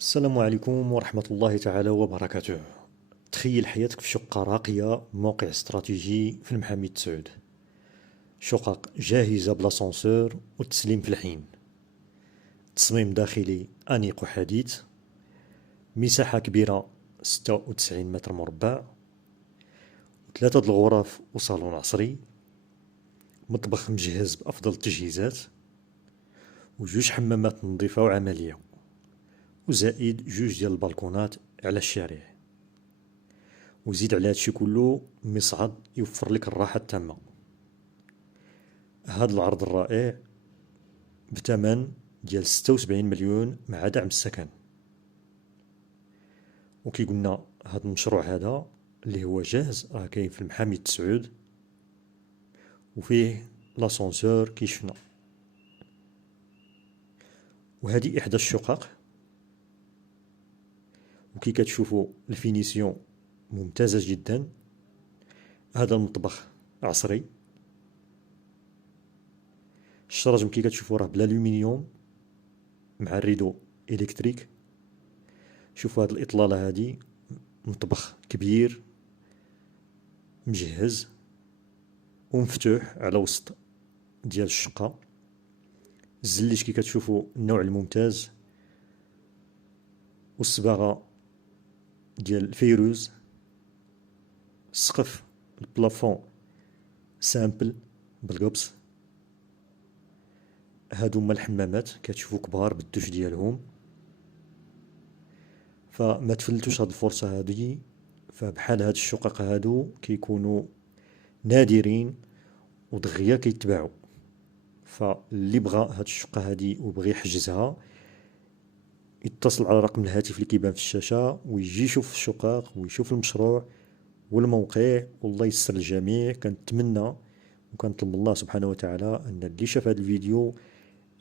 السلام عليكم ورحمة الله تعالى وبركاته. تخيل حياتك في شقة راقية موقع استراتيجي في المحامي سعود. شقق جاهزة بلاسانسور والتسليم في الحين. تصميم داخلي أنيق وحديث. مساحة كبيرة 96 متر مربع. 3 الغرف وصالون عصري. مطبخ مجهز بأفضل التجهيزات. وجوج حمامات نظيفة وعملية. وزائد جوج ديال البالكونات على الشارع. وزيد على هادشي كله مصعد يوفر لك الراحة التامة. هاد العرض الرائع بثمن ديال 76 مليون مع دعم السكن. وكي قلنا هاد المشروع هذا اللي هو جاهز راه كاين في المحامي تسعود وفيه لاسانسور كي شفنا. وهذه احدى الشقق، وكي كتشوفوا الفينيسيون ممتازة جدا. هذا المطبخ عصري. الشرج كي كتشوفوا راه بالالومنيوم مع الريدو الكتريك. شوفوا هاد الاطلالة هادي، مطبخ كبير مجهز ومفتوح على وسط ديال الشقة. الزليج كي كتشوفوا النوع الممتاز، والصباغة ديال الفيروز. السقف البلافون سامبل بالقبس. هادو هما الحمامات كتشوفوا كبار بالدوش ديالهم. فما تفلتوش هاد الفرصة هادي، فبحال هاد الشقق هادو كيكونوا نادرين ودغيا كيتباعوا. فاللي بغى هاد الشقة هادي وبغي يحجزها يتصل على رقم الهاتف اللي كيبان في الشاشة ويجي يشوف الشقق ويشوف المشروع والموقع. والله يسر الجميع. كنتمنى وكنطلب الله سبحانه وتعالى ان اللي شاف هذا الفيديو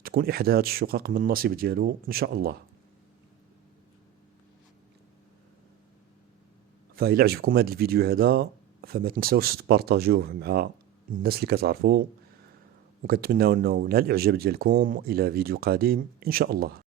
تكون احدى هاد الشقق من النصيب ديالو ان شاء الله. فإلا عجبكم هذا الفيديو هذا فما تنساوش تبارطاجيوه مع الناس اللي كتعرفوا، وكنتمنى انه نال الاعجاب ديالكم. الى فيديو قادم ان شاء الله.